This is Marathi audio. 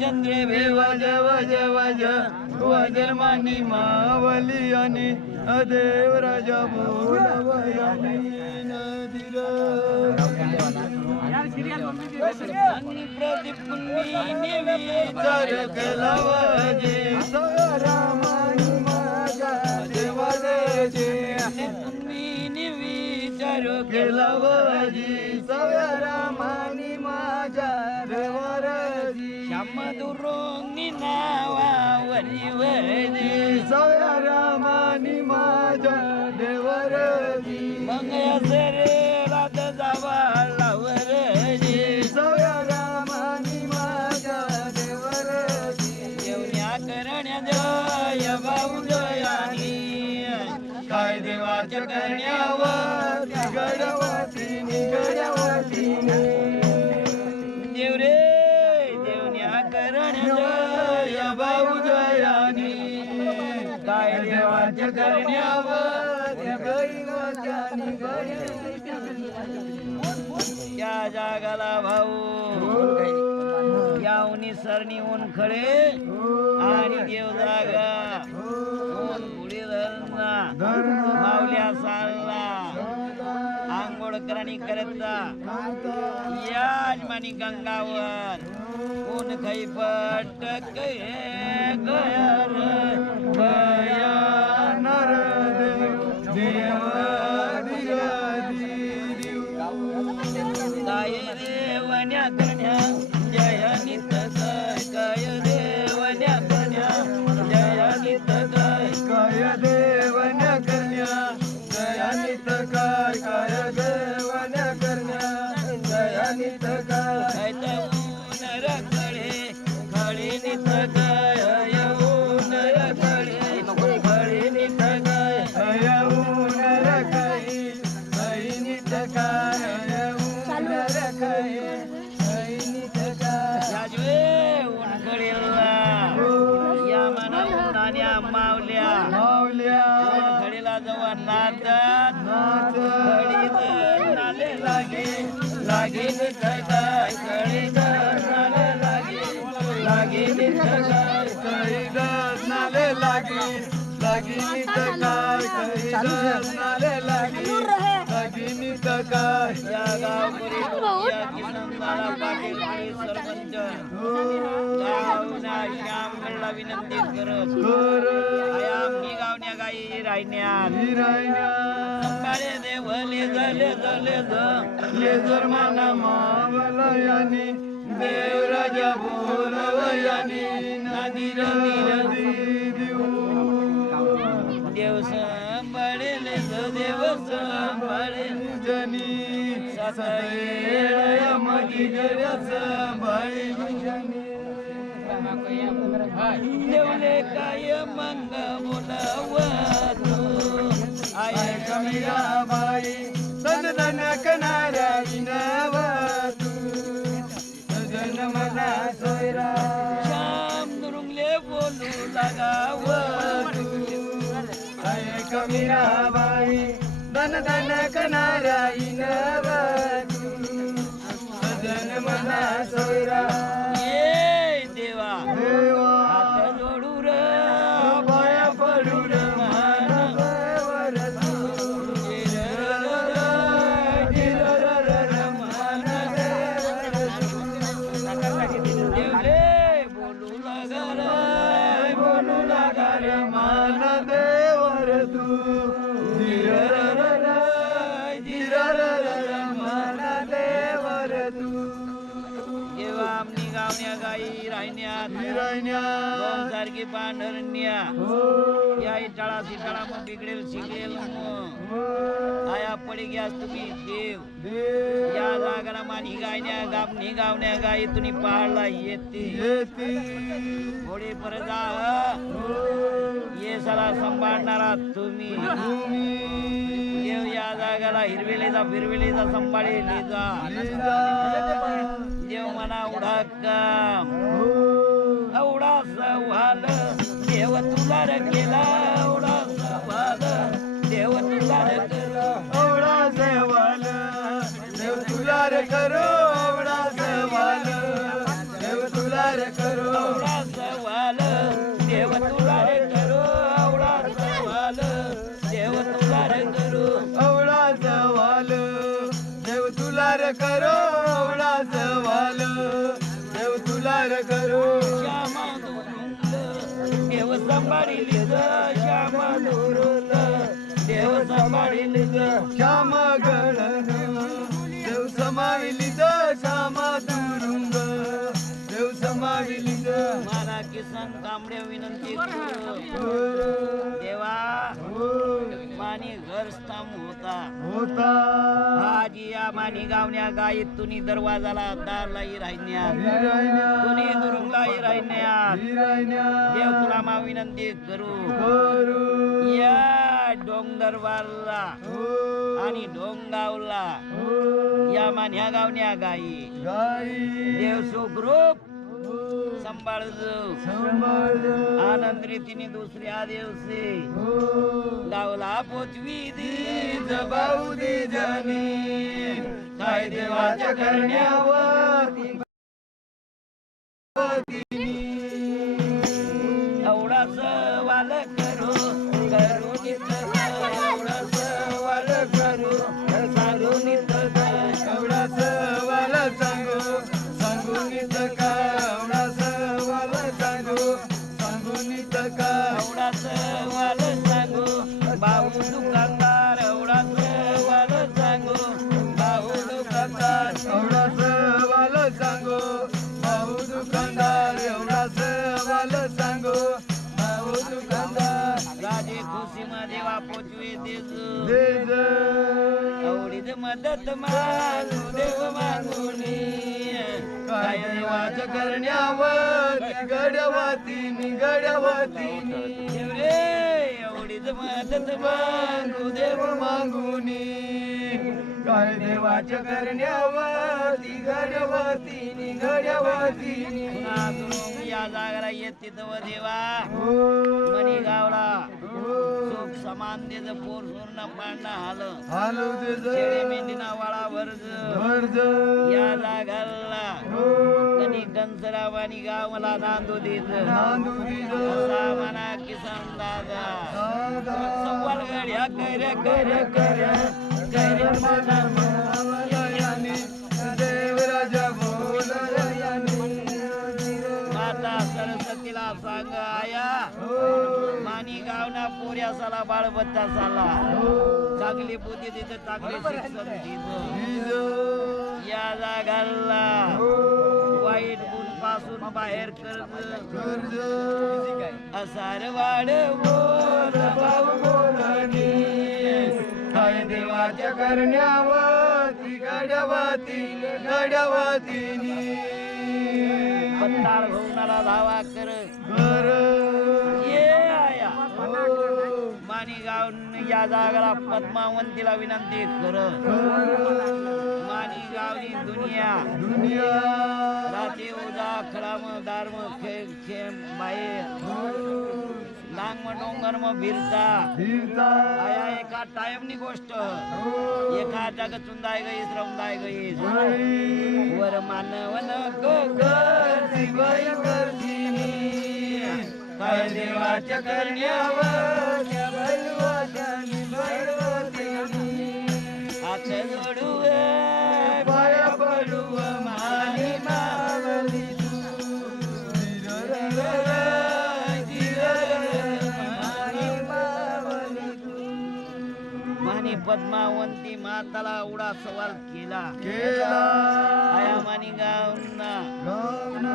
चंद्रे भेव जव जव वजर मानी मावली आणि अदेव राजा बोलवयानी नदीर प्रदीप केला वजी सव्या रामानी माझ्या देवारजी श्याम दुरोंगी नावावरी वजी सव्या रामानी माझ्या देवरजी. मग सरे रात जावा लावरजी सव्या रामानी माझ्या देवरजी. येऊन्या करण्या जय भाऊ जयानी. काय देवाच्या करण्यावर देव रे देवन्या करण्या जय भाऊ जयानी. काय देवाच्या करण्यावर या जागाला भाऊ यावनी सरणी ऊन खळे आणि देव जागा. ऊन पुढे धरणा मावल्या सालला आंघोळकरांनी करता याजमानी गंगावर. कोण खै पटक गयर देवन्या जय नित काय विनंती करत गावण्या गाई राहण्यात संभाळे देव ले झाले झाले ले माना मावलयानी देव राजा बोलवयानी नदी देव देव सांभाळेले जनी. सासळे मगी जर सांभाळे देवले काय मंग बोलावतो आय कमी बाई सन धन कनारा मीराबाई कमीरा धन धन कनारा विनावतू सजन मना सोयरा. सारखी पांढरण्या या इटाळा सिटाळा मग बिघडेल शिकडेल मग. आया पडी गॅस तुम्ही देव. या जागाला मानी गायण्या गाप गावण्या गाई तुम्ही पाळला येते. थोडी पर जा ये सला सांभाळणारा तुम्ही. देव या जागाला हिरवेलीचा फिरवेलीचा सांभाळेली जा. देव म्हणा उडा काम. एवढा सवाल देव तुला र केला एवढा सवाल देव तुला र ओळा एवढा देव तुला रे करो एवढा सवाल देव तुला रे करो एवढा सवाल देव तुला रे करू एवढा सवाल देव तुला रे करू एवढा सवाल देव तुला रे करो एवढा सवाल देव तुला रे करो सांभाळील ग श्यामा देव सांभाळील ग श्याम गळन देव समाविली ग श्यामा दुरुंग देव समाविली ग मला किसन तांबडे विनंती करू. देवा मानी घर स्थाम होता. होता. आजी या मानी गावण्या गायीत तुनी दरवाजाला दारलाई राहण्या तुनी राहण्या देव तुला मा विनंती करू या डोंगरवारला आणि डोंगावला या मान्या गावण्या गायी देव सुखरूप सांभाळ आनंद रीतीने दुसऱ्या दिवशी गावला पोचवी दी भाऊ दे जनी काय देवाच्या करण्यावर मदत मागू देव मागुनी. काय वाच करण्यावर गडवाती गडवाती रे एवढीच मदत मागू देव मागुनी. काय देवाच करण्यावर गडवती गडवती नातून या जागरा येत तिथं व देवा मनी गावला सुख समान देज पोर सोडणं पाडणं आलं हालो शेळे मेंढीना वाळा भरज वर्ज या जागाला कधी कंसरावानी गावाला नांदू देत नांदू. असा म्हणा किसन दादा सवाल गड्या कर कर कर कर माझा देवराजा आया. मानी गावना पोऱ्या साला बाळबच्चा साला चांगली बुद्धी तिथं चांगले शिक्षण तिथं या जागाला वाईट गुणपासून बाहेर कर असार वाढ बोल भाऊ बोलणी काय देवाच्या करण्यावरती गडवती गडवतीनी पत्ताळ भवनाला धावा कर या जागाला पद्मावंतीला विनंती. कर मानी गावनी दुनिया. दुनिया. राते उजा खडाम दारम खेळ खेम बाहेर. लांग डोंगर म फिरता आया एका टाइमनी गोष्ट. एका जग चुंदाय गईस रमदाय गईस. वर मानवन ग करती बाई काय देवाच्या करण्यावर पद्मावंती माताला उडा सवाल केला. केला. आया मानी गावना. गावना.